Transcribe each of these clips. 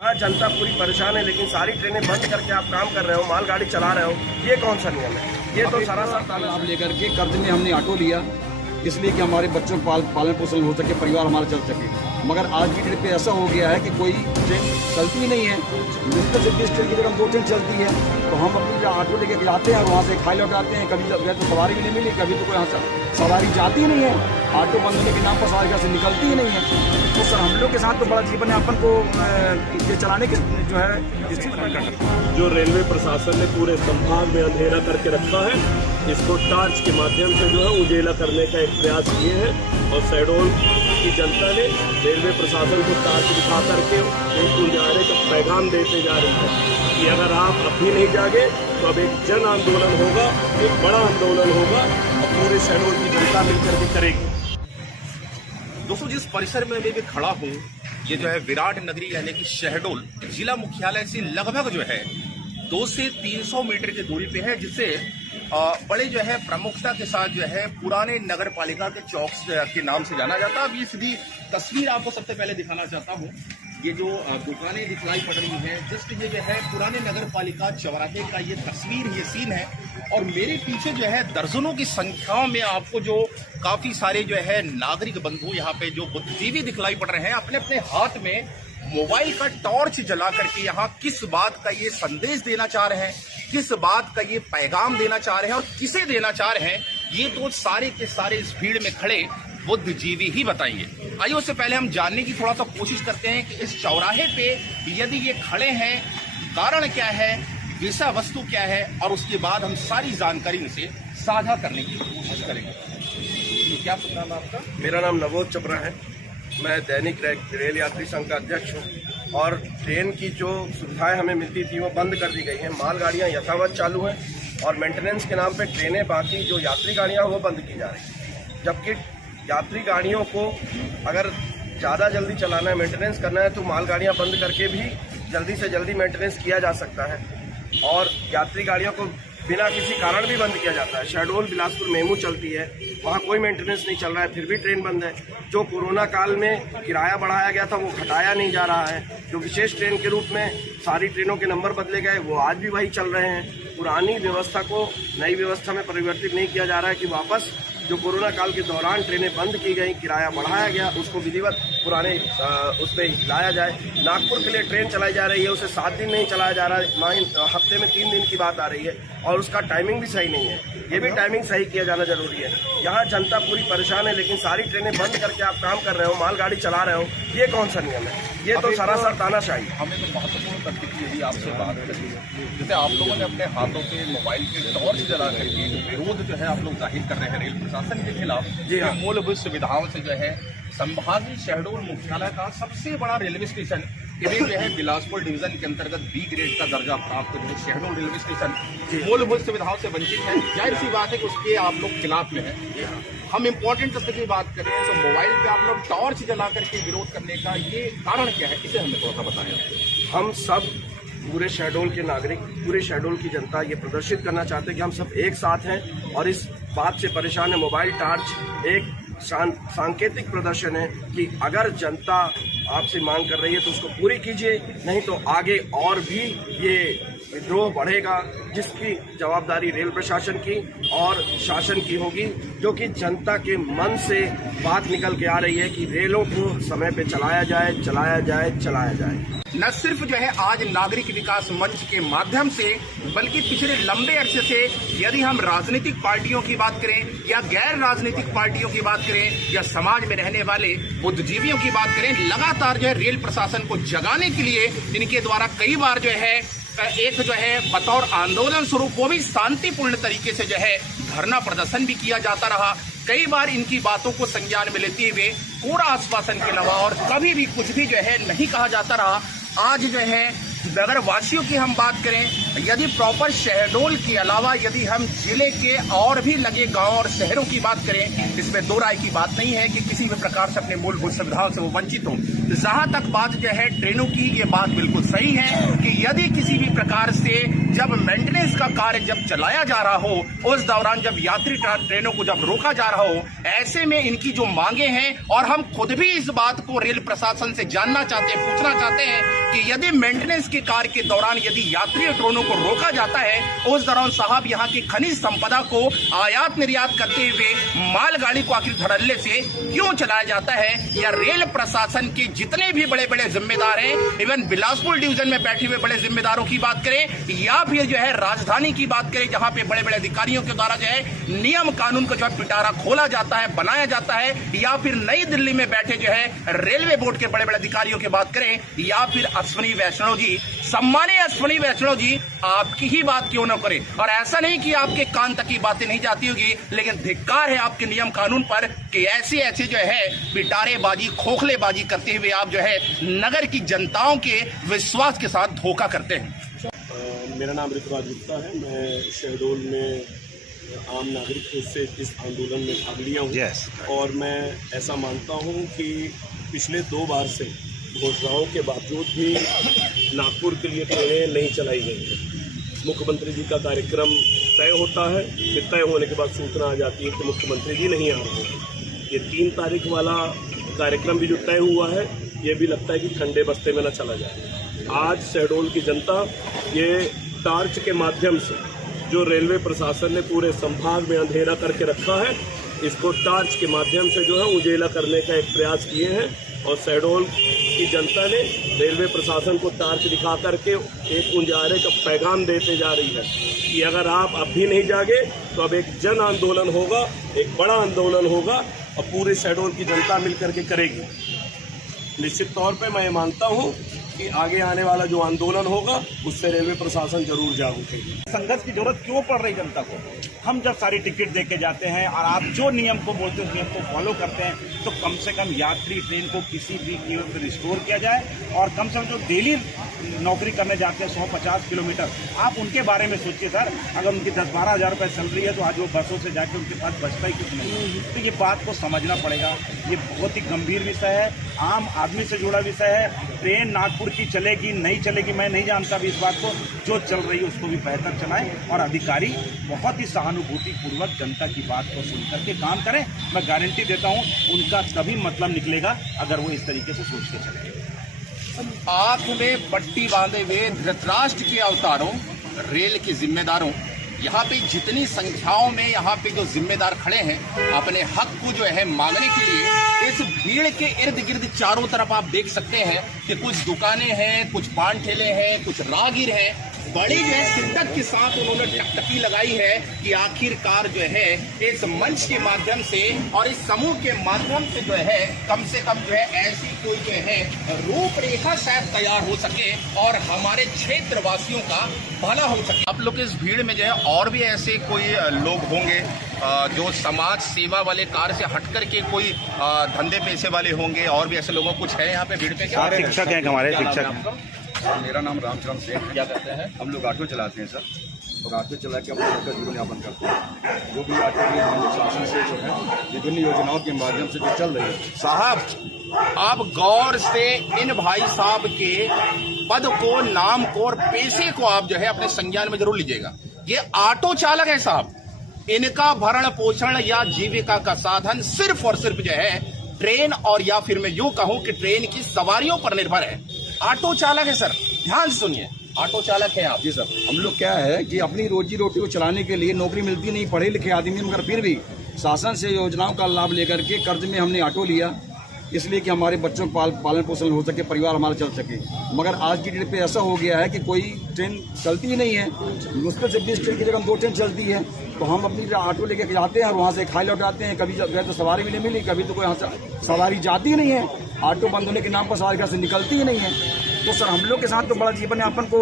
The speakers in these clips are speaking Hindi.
हाँ, जनता पूरी परेशान है, लेकिन सारी ट्रेनें बंद करके आप काम कर रहे हो, मालगाड़ी चला रहे हो, ये कौन सा नियम है? ये तो सरासर लाभ लेकर के कर्ज में हमने ऑटो लिया, इसलिए कि हमारे बच्चों को पालन पोषण हो सके, परिवार हमारा चल सके। मगर आज की डेट पे ऐसा हो गया है कि कोई ट्रेन चलती ही नहीं है। मिलकर से 20 ट्रेन की जगह 2 ट्रेन चलती है, तो हम अपनी ऑटो लेके जाते हैं और वहाँ से खाई लौटाते हैं। कभी गए तो सवारी भी नहीं मिली, कभी तो कोई यहाँ से सवारी जाती ही नहीं है। ऑटो बंद होने के नाम पर सवारी घर से निकलती ही नहीं है। तो सर हम लोग के साथ तो बड़ा जीवन यापन को ये चलाने के जो है स्थिति जो रेलवे प्रशासन ने पूरे संभाग में अंधेरा करके रखा है, इसको टार्च के माध्यम से जो है उजेला करने का एक प्रयास किए हैं। और शहडोल की जनता ने रेलवे प्रशासन को टार्च दिखा करके एक उजाले का पैगाम देते जा रही है कि अगर आप अब भी नहीं जागे तो अब एक जन आंदोलन होगा, एक बड़ा आंदोलन होगा और पूरे शहडोल की जनता मिलकर के करेगी। दोस्तों, जिस परिसर में मैं भी खड़ा हूँ, ये जो है विराट नगरी यानी कि शहडोल जिला मुख्यालय से लगभग जो है 200 से 300 मीटर की दूरी पे है, जिसे बड़े जो है प्रमुखता के साथ जो है पुराने नगर पालिका के चौक के नाम से जाना जाता है। अब ये सीधी तस्वीर आपको सबसे पहले दिखाना चाहता हूँ। ये जो दुकानें दिखलाई पड़ रही हैं, जस्ट ये जो है पुराने नगर पालिका चौराहे का ये तस्वीर, ये सीन है। और मेरे पीछे जो है दर्जनों की संख्याओं में आपको जो काफी सारे जो है नागरिक बंधु यहाँ पे जो बुद्धिजीवी दिखलाई पड़ रहे हैं, अपने अपने हाथ में मोबाइल का टॉर्च जला करके यहाँ किस बात का ये संदेश देना चाह रहे हैं, किस बात का ये पैगाम देना चाह रहे हैं और किसे देना चाह रहे हैं, ये तो सारे के सारे इस भीड़ में खड़े बुद्धिजीवी ही बताएंगे। आइए उससे पहले हम जानने की थोड़ा सा कोशिश करते हैं कि इस चौराहे पे यदि ये खड़े हैं, कारण क्या है, विषय वस्तु क्या है, और उसके बाद हम सारी जानकारी इनसे साझा करने की कोशिश करेंगे। क्या नाम है आपका? मेरा नाम नवोद चपरा है। मैं दैनिक रेल यात्री संघ का अध्यक्ष हूँ। और ट्रेन की जो सुविधाएं हमें मिलती थी वो बंद कर दी गई हैं। मालगाड़ियाँ यथावत चालू हैं और मेंटेनेंस के नाम पे ट्रेनें, बाकी जो यात्री गाड़ियाँ वो बंद की जा रही हैं। जबकि यात्री गाड़ियों को अगर ज़्यादा जल्दी चलाना है, मेंटेनेंस करना है, तो मालगाड़ियाँ बंद करके भी जल्दी से जल्दी मेंटेनेंस किया जा सकता है। और यात्री गाड़ियों को बिना किसी कारण भी बंद किया जाता है। शहडोल बिलासपुर मेमू चलती है, वहाँ कोई मेंटेनेंस नहीं चल रहा है, फिर भी ट्रेन बंद है। जो कोरोना काल में किराया बढ़ाया गया था वो घटाया नहीं जा रहा है। जो विशेष ट्रेन के रूप में सारी ट्रेनों के नंबर बदले गए वो आज भी वही चल रहे हैं। पुरानी व्यवस्था को नई व्यवस्था में परिवर्तित नहीं किया जा रहा है कि वापस जो कोरोना काल के दौरान ट्रेनें बंद की गई, किराया बढ़ाया गया, उसको विधिवत पुराने उसमें लाया जाए। नागपुर के लिए ट्रेन चलाई जा रही है, उसे 7 दिन नहीं चलाया जा रहा है, हफ्ते में 3 दिन की बात आ रही है और उसका टाइमिंग भी सही नहीं है। ये भी टाइमिंग सही किया जाना जरूरी है। यहाँ जनता पूरी परेशान है, लेकिन सारी ट्रेनें बंद करके आप काम कर रहे हो, मालगाड़ी चला रहे हो, ये कौन सा नियम है? ये तो सरासर तानाशाही। हमें तो महत्वपूर्ण तथ्य की यदि आपसे बात करें, जैसे आप लोगों ने अपने हाथों से मोबाइल के टॉर्च जला करके विरोध जो है आप लोग जाहिर कर रहे हैं रेल प्रशासन के खिलाफ। जी हाँ। मूलभूत सुविधाओं से जो है संभागीय शहडोल मुख्यालय का सबसे बड़ा रेलवे स्टेशन जो है बिलासपुर डिवीजन के अंतर्गत B ग्रेड का दर्जा प्राप्त जो है शहडोल रेलवे स्टेशन मूलभूत सुविधाओं से वंचित है। जाहिर सी बात है कि उसके आप लोग खिलाफ में है। हम इम्पोर्टेंट तथ्य की बात करें तो मोबाइल पे आप लोग टॉर्च जला करके विरोध करने का ये कारण क्या है, इसे हमें थोड़ा सा बताएं। हम सब पूरे शहडोल के नागरिक, पूरे शहडोल की जनता ये प्रदर्शित करना चाहते हैं कि हम सब एक साथ हैं और इस बात से परेशान है। मोबाइल टॉर्च एक सांकेतिक प्रदर्शन है कि अगर जनता आपसे मांग कर रही है तो उसको पूरी कीजिए, नहीं तो आगे और भी ये विद्रोह बढ़ेगा, जिसकी जवाबदारी रेल प्रशासन की और शासन की होगी, जो कि जनता के मन से बात निकल के आ रही है कि रेलों को समय पे चलाया जाए, चलाया जाए, चलाया जाए। न सिर्फ जो है आज नागरिक विकास मंच के माध्यम से, बल्कि पिछले लंबे अरसे से यदि हम राजनीतिक पार्टियों की बात करें या गैर राजनीतिक पार्टियों की बात करें या समाज में रहने वाले बुद्धिजीवियों की बात करें, लगातार जो है रेल प्रशासन को जगाने के लिए इनके द्वारा कई बार जो है एक जो है बतौर आंदोलन स्वरूप वो भी शांतिपूर्ण तरीके से जो है धरना प्रदर्शन भी किया जाता रहा। कई बार इनकी बातों को संज्ञान में लेते हुए पूरा आश्वासन के अलावा और कभी भी कुछ भी जो है नहीं कहा जाता रहा। आज जो है नगर वासियों की हम बात करें, यदि प्रॉपर शहडोल के अलावा यदि हम जिले के और भी लगे गांव और शहरों की बात करें, इसमें दो राय की बात नहीं है कि किसी भी प्रकार से अपने मूलभूत सुविधाओं से वो वंचित हो। जहां तक बात जो है ट्रेनों की, ये बात बिल्कुल सही है कि यदि किसी भी प्रकार से जब मेंटेनेंस का कार्य जब चलाया जा रहा हो, उस दौरान जब यात्री ट्रेनों को जब रोका जा रहा हो, ऐसे में इनकी जो मांगे हैं, और हम खुद भी इस बात को रेल प्रशासन से जानना चाहते हैं, पूछना चाहते हैं कि यदि मेंटेनेंस के कार्य के दौरान यदि यात्री ट्रेनों को रोका जाता है, उस दौरान साहब यहाँ की खनिज संपदा को आयात निर्यात करते हुए मालगाड़ी को आखिर धड़ल्ले से क्यों चलाया जाता है, या रेल प्रशासन के जितने भी बड़े बड़े जिम्मेदार हैं, इवन बिलासपुर डिवीजन में बैठे हुए बड़े जिम्मेदारों की बात करें, या फिर जो है राजधानी की बात करें, जहां पे बड़े बड़े अधिकारियों के द्वारा जो है नियम कानून का जो है पिटारा खोला जाता है, बनाया जाता है, या फिर नई दिल्ली में बैठे जो है रेलवे बोर्ड के बड़े बड़े अधिकारियों की बात करें, या फिर अश्विनी वैष्णव जी, सम्मानीय अश्विनी वैष्णव जी, आपकी ही बात क्यों न करें। और ऐसा नहीं कि आपके कान तक की बातें नहीं जाती होगी, लेकिन धिक्कार है आपके नियम कानून पर कि ऐसे ऐसे जो है पिटारेबाजी, खोखलेबाजी करते हुए आप जो है नगर की जनताओं के विश्वास के साथ धोखा करते हैं। मेरा नाम ऋतुराज गुप्ता है। मैं शहडोल में आम नागरिक रूप से इस आंदोलन में भाग लिया हूँ। और मैं ऐसा मानता हूँ कि पिछले 2 बार से घोषणाओं के बावजूद भी नागपुर के लिए ट्रेनें नहीं चलाई गई हैं। मुख्यमंत्री जी का कार्यक्रम तय होता है, फिर तय होने के बाद सूचना आ जाती है कि मुख्यमंत्री जी नहीं आ रहे हैं। ये 3 तारीख वाला कार्यक्रम भी जो तय हुआ है, ये भी लगता है कि ठंडे बस्ते में न चला जाए। आज शहडोल की जनता ये टार्च के माध्यम से, जो रेलवे प्रशासन ने पूरे संभाग में अंधेरा करके रखा है, इसको टार्च के माध्यम से जो है उजेला करने का एक प्रयास किए हैं। और शहडोल की जनता ने रेलवे प्रशासन को टार्च दिखा करके एक उजारे का पैगाम देते जा रही है कि अगर आप अब भी नहीं जागे तो अब एक जन आंदोलन होगा, एक बड़ा आंदोलन होगा, और पूरे शहडोल की जनता मिलकर के करेगी। निश्चित तौर पे मैं ये मानता हूँ कि आगे आने वाला जो आंदोलन होगा, उससे रेलवे प्रशासन जरूर जागरूक है। संघर्ष की जरूरत क्यों पड़ रही जनता को? हम जब सारी टिकट दे के जाते हैं और आप जो नियम को बोलते हैं उस नियम को फॉलो करते हैं, तो कम से कम यात्री ट्रेन को किसी भी कीमत पर रिस्टोर किया जाए। और कम से कम जो डेली नौकरी करने जाते हैं 150 किलोमीटर, आप उनके बारे में सोचिए सर। अगर उनकी 10-12 हज़ार रुपये सैलरी है, तो आज वो बसों से जाके उनके पास बचता ही कुछ नहीं। तो ये बात को समझना पड़ेगा। ये बहुत ही गंभीर विषय है, आम आदमी से जुड़ा विषय है। ट्रेन नागपुर की चलेगी नहीं चलेगी मैं नहीं जानता भी इस बात को, जो चल रही है उसको भी बेहतर चलाएं, और अधिकारी बहुत ही सहानुभूतिपूर्वक जनता की बात को सुन करके काम करें। मैं गारंटी देता हूं उनका तभी मतलब निकलेगा अगर वो इस तरीके से सोच के चलेंगे। आंख में पट्टी बांधे हुए धृतराष्ट्र के अवतारों, रेल के जिम्मेदारों, यहाँ पे जितनी संख्याओं में यहाँ पे जो जिम्मेदार खड़े हैं अपने हक को जो है मांगने के लिए, इस भीड़ के इर्द गिर्द चारों तरफ आप देख सकते हैं कि कुछ दुकानें हैं, कुछ पान ठेले हैं, कुछ राहगीर हैं। बड़ी जो है शिद्दत के साथ उन्होंने टकटकी लगाई है कि आखिरकार जो है इस मंच के माध्यम से और इस समूह के माध्यम से जो है कम से कम जो है ऐसी कोई जो है रूपरेखा शायद तैयार हो सके और हमारे क्षेत्रवासियों का भला हो सके। आप लोग इस भीड़ में जो है और भी ऐसे कोई लोग होंगे जो समाज सेवा वाले कार्य से हट करके कोई धंधे पैसे वाले होंगे, और भी ऐसे लोगों कुछ है यहाँ पे भीड़ पे? क्या शिक्षक हैं हमारे, शिक्षक। मेरा नाम रामचरण सिंह है। क्या करते हैं? हम लोग ऑटो चलाते हैं सर, और ऑटो चला के अपने लोग का जीवन यापन करते हैं। जो भी ऑटो की हमारे शासन से जो है विभिन्न योजनाओं के माध्यम से जो चल रही है। साहब आप गौर से इन भाई साहब के पद को, नाम को और पेशे को आप जो है अपने संज्ञान में जरूर लीजिएगा। ये ऑटो चालक है साहब, इनका भरण पोषण या जीविका का साधन सिर्फ और सिर्फ जो है ट्रेन, और या फिर मैं यूं कहूं कि ट्रेन की सवारियों पर निर्भर है। ऑटो चालक है सर, ध्यान से सुनिए, ऑटो चालक है आप। जी सर, हम लोग क्या है कि अपनी रोजी रोटी को चलाने के लिए नौकरी मिलती नहीं, पढ़े लिखे आदमी, मगर फिर भी शासन से योजनाओं का लाभ लेकर के कर्ज में हमने ऑटो लिया, इसलिए कि हमारे बच्चों का पालन पोषण हो सके, परिवार हमारा चल सके। मगर आज की डेट पे ऐसा हो गया है कि कोई ट्रेन चलती ही नहीं है। मुश्किल से 20 ट्रेन की जगह 2 ट्रेन चलती है, तो हम अपनी ऑटो लेके जाते हैं और वहाँ से खाली लौटाते हैं। कभी गए तो सवारी भी नहीं मिली, कभी तो कोई यहाँ से सवारी जाती ही नहीं है। ऑटो बंद होने के नाम पर सवारी घर से निकलती ही नहीं है। तो सर हम लोग के साथ तो बड़ा जीवन यापन को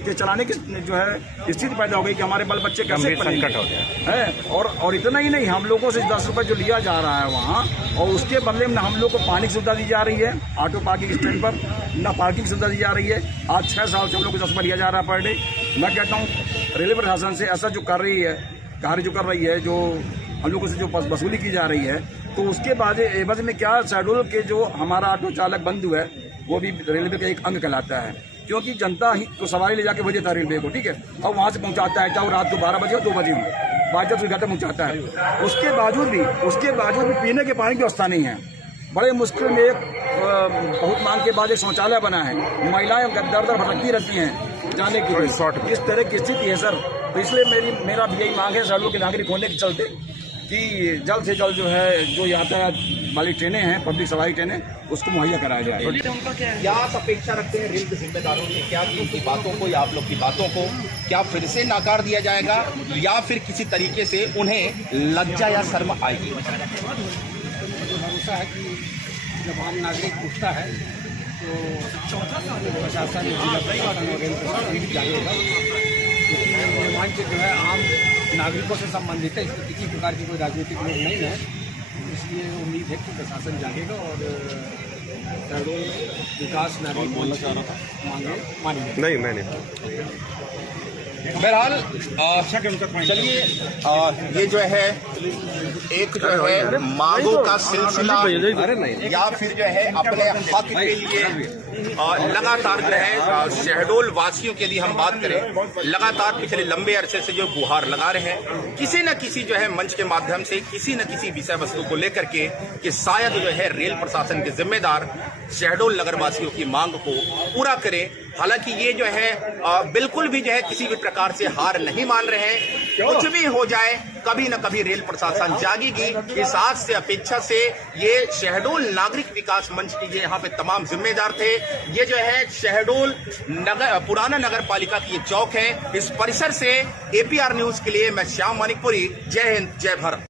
के चलाने की जो है स्थिति पैदा हो गई कि हमारे बाल बच्चे कैसे संकट हो गया है। और इतना ही नहीं, हम लोगों से 10 रुपये जो लिया जा रहा है वहाँ, और उसके बदले में हम लोग को पानी की सुविधा दी जा रही है ऑटो पार्किंग स्टैंड पर, ना पार्किंग सुविधा दी जा रही है। आज 6 साल से हम लोग को 10 रुपये लिया जा रहा है पर डे। मैं कहता हूँ रेलवे प्रशासन से ऐसा जो कर रही है, कार्य जो कर रही है, जो हम लोगों से जो वसूली की जा रही है, तो उसके बाद एवज में क्या शहडोल के जो हमारा ऑटो चालक बंधु है वो भी रेलवे का एक अंग कहलाता है। क्योंकि जनता ही तो सवारी ले जाके भेजे था रेलवे को, ठीक है, और वहाँ से पहुँचाता है, चाहे रात को 12 बजे हो 2 बजे हो, 5 घंटे पहुँचाता है। उसके बावजूद भी पीने के पानी की व्यवस्था नहीं है। बड़े मुश्किल में एक बहुत मांग के बाद एक शौचालय बना है, महिलाएं दर दर भटकती रहती हैं जाने के लिए। इस तरह की स्थिति है सर। तो इसलिए मेरा भी यही मांग है शहडोल के नागरिक होने के चलते कि जल्द से जल्द जो है जो यातायात वाली ट्रेनें हैं, पब्लिक सवारी ट्रेनें, उसको मुहैया कराया जाए। क्या आप अपेक्षा रखते हैं रेल के जिम्मेदारों से? क्या उनकी बातों को या आप लोग की बातों को क्या फिर से नाकार दिया जाएगा या फिर किसी तरीके से उन्हें लज्जा या शर्म आएगी? भरोसा है कि जब आम नागरिक उठता है तो प्रशासन जाएगा, क्योंकि निर्माण के जो है आम नागरिकों से संबंधित है, इसमें किसी प्रकार की कोई राजनीतिक लोग नहीं है। इसलिए उम्मीद है कि प्रशासन जागेगा और शहडोल विकास नागरिक मांगे नहीं मैंने बहरहाल चलिए, ये जो है एक जो है मांगों का सिलसिला या फिर जो है अपने हक के लिए लगातार जो है शहडोल वासियों की यदि हम बात करें, लगातार पिछले लंबे अरसे से जो गुहार लगा रहे हैं किसी न किसी जो है मंच के माध्यम से, किसी न किसी विषय वस्तु को लेकर के कि शायद जो है रेल प्रशासन के जिम्मेदार शहडोल नगर वासियों की मांग को पूरा करें। हालांकि ये जो है बिल्कुल भी जो है किसी भी प्रकार से हार नहीं मान रहे हैं। कुछ भी हो जाए कभी न कभी रेल प्रशासन जागेगी, इस आस से अपेक्षा से ये शहडोल नागरिक विकास मंच के यहाँ पे तमाम जिम्मेदार थे। ये जो है शहडोल नगर पुराना नगर पालिका की ये चौक है। इस परिसर से APR न्यूज के लिए मैं श्याम मानिकपुरी, जय हिंद जय भारत।